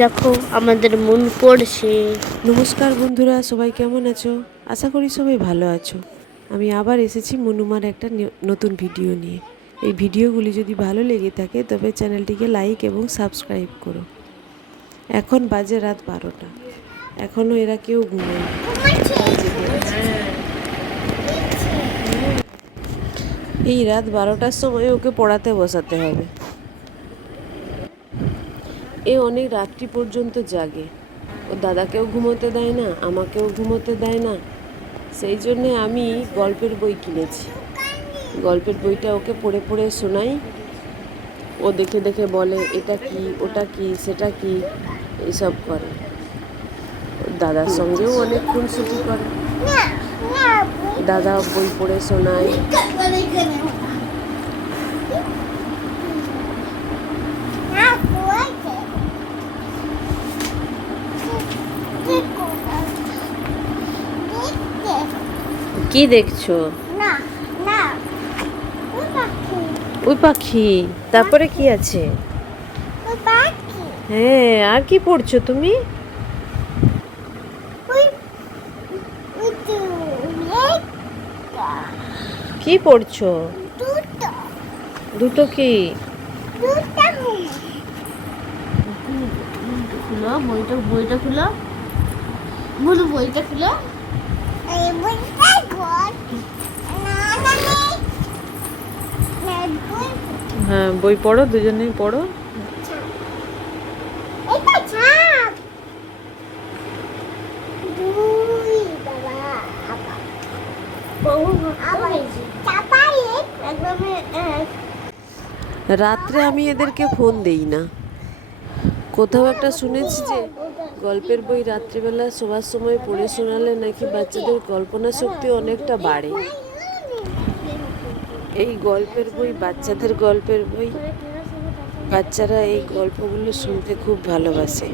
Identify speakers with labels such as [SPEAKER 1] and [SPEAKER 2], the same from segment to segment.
[SPEAKER 1] দেখো আমাদের মন পড়ছে।
[SPEAKER 2] নমস্কার বন্ধুরা সবাই কেমন আছো? আশা করি সবাই ভালো আছো। আমি আবার এসেছি মনুমার একটা নতুন ভিডিও নিয়ে। এই ভিডিওগুলি যদি ভালো লেগে থাকে তবে চ্যানেলটিকে লাইক এবং সাবস্ক্রাইব করো। এখন বাজে রাত বারোটা। এখনও এরা কেউ ঘুমায় এই রাত বারোটার সময় ওকে পড়াতে বসাতে হবে। এ অনেক রাত্রি পর্যন্ত জাগে। ও দাদাকেও ঘুমোতে দেয় না, আমাকেও ঘুমোতে দেয় না। সেই জন্যে আমি গল্পের বই কিনেছি। গল্পের বইটা ওকে পড়ে পড়ে শোনাই। ও দেখে দেখে বলে, এটা কি, ওটা কি, সেটা কি? এইসব করে। দাদার সঙ্গেও অনেকক্ষণ ছুটি করে। দাদা বই পড়ে শোনায়। কি দেখছ?
[SPEAKER 1] ওই পাখি।
[SPEAKER 2] তারপরে কি আছে? হ্যাঁ আর কি পড়ছো তুমি
[SPEAKER 1] ওই ওই তো একটা
[SPEAKER 2] কি পড়ছো?
[SPEAKER 1] দুটো।
[SPEAKER 2] দুটো কি?
[SPEAKER 1] দুটো
[SPEAKER 3] খুলো বইটা বইটা খুলো। বলু বইটা খুলো।
[SPEAKER 1] এই বইটা ঘর। না না নেই না বই।
[SPEAKER 2] হ্যাঁ বই পড়ো দুজনেই পড়ো
[SPEAKER 1] এটা ছাপ দুই বাবা আবার আবার চাপাই একদমই এক
[SPEAKER 2] রাত্রে আমি এদেরকে ফোন দেই না। কোথাও একটা শুনেছি যে গল্পের বই রাত্রিবেলা শোবার সময় পড়ে শোনালে নাকি বাচ্চাদের কল্পনা শক্তি অনেকটা বাড়ে। এই গল্পের বই, বাচ্চাদের গল্পের বই, বাচ্চারা এই গল্পগুলো শুনতে খুব ভালোবাসে।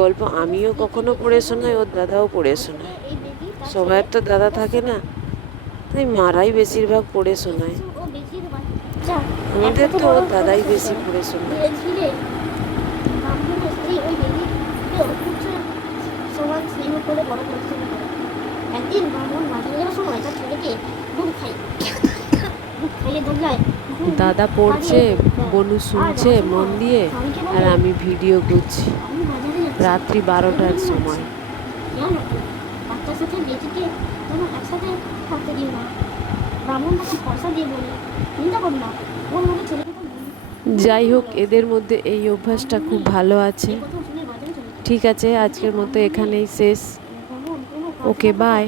[SPEAKER 2] গল্প আমিও কখনো পড়ে শোনাই, ওর দাদাও পড়ে শোনায়। সবার তো দাদা থাকে না তাই মারাই বেশিরভাগ পড়ে শোনায়। আমাদের তো দাদাই বেশি পড়ে শোনায়। দাদা পড়ছে, বনু শুনছে, মন দিয়ে, আর আমি ভিডিও করছি। রাত্রি বারোটার সময়।
[SPEAKER 3] থাকতে দিও না ব্রাহ্মণ তাকে পয়সা দিয়ে বলে চিন্তা করো না ওর মধ্যে ছেলে
[SPEAKER 2] যাই হোক এদের মধ্যে এই অভ্যাসটা খুব ভালো আছে। ঠিক আছে আজকের মতো এখানেই শেষ। Okay bye